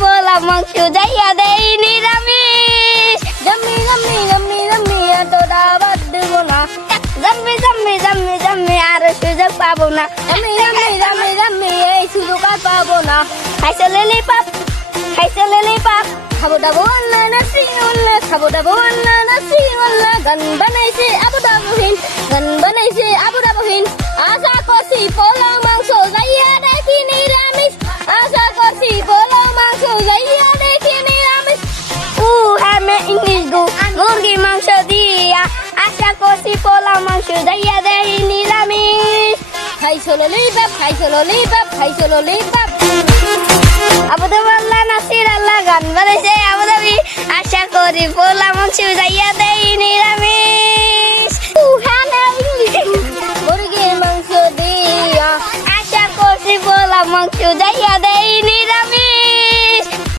পোলা মাংস যাইয়া দেই নিরামিষ জাম্মি জাম্মি জাম্মি জাম্মি এতটা বাদ দেব না জাম্মি জাম্মি জাম্মি জাম্মি আর সুযোগ পাবো না জাম্মি জাম্মি জাম্মি জাম্মি এই সুযোগ আর পাবো না খাইছে ললিপপ খাবো দাবো না নাসি ওল্লা খাবো দাবো না নাসি ওল্লা গান বানাইছে আবু দাবুহীন আশা করছি পোলাও মাংস যাইয়া দেখি নিরামিষ আশা করছি পোলাও মাংস যাইয়া দেখি নিরামিষ হ্যামে ইংলিশ গো মুরগির মাংস দিয়া আশা করছি পোলাও মাংস যাইয়া দেখি নিরামিষ খাইছো ললিপপ আবু দাবুল্লাহ নাসির আল্লাহ গান বানাইছে আবু দাবি আশা করি পোলাও মাংস যাইয়া দেই নিরামিষ হ্যামে ইংলিশ মুরগির মাংস দিয়া আশা করছি পোলাও মাংস যাইয়া দেই